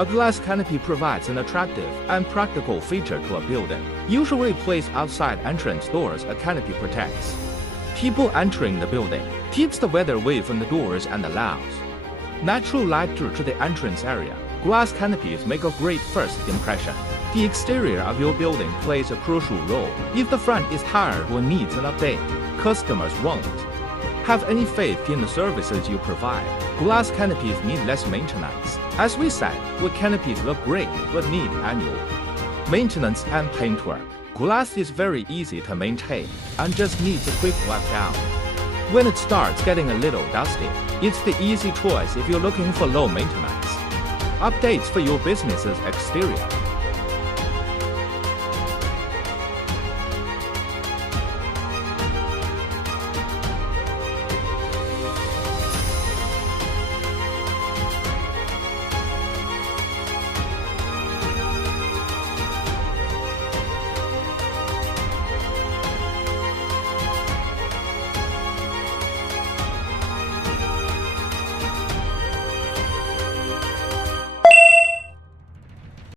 A glass canopy provides an attractive and practical feature to a building. Usually placed outside entrance doors, a canopy protects people entering the building, keeps the weather away from the doors, and allows natural light through to the entrance area. Glass canopies make a great first impression. The exterior of your building plays a crucial role. If the front is tired or needs an update, customers won't have any faith in the services you provide. Glass canopies need less maintenance. As we said, wood canopies look great but need annual maintenance and paintwork. Glass is very easy to maintain and just needs a quick wipe down. When it starts getting a little dusty, it's the easy choice if you're looking for low maintenance updates for your business's exterior.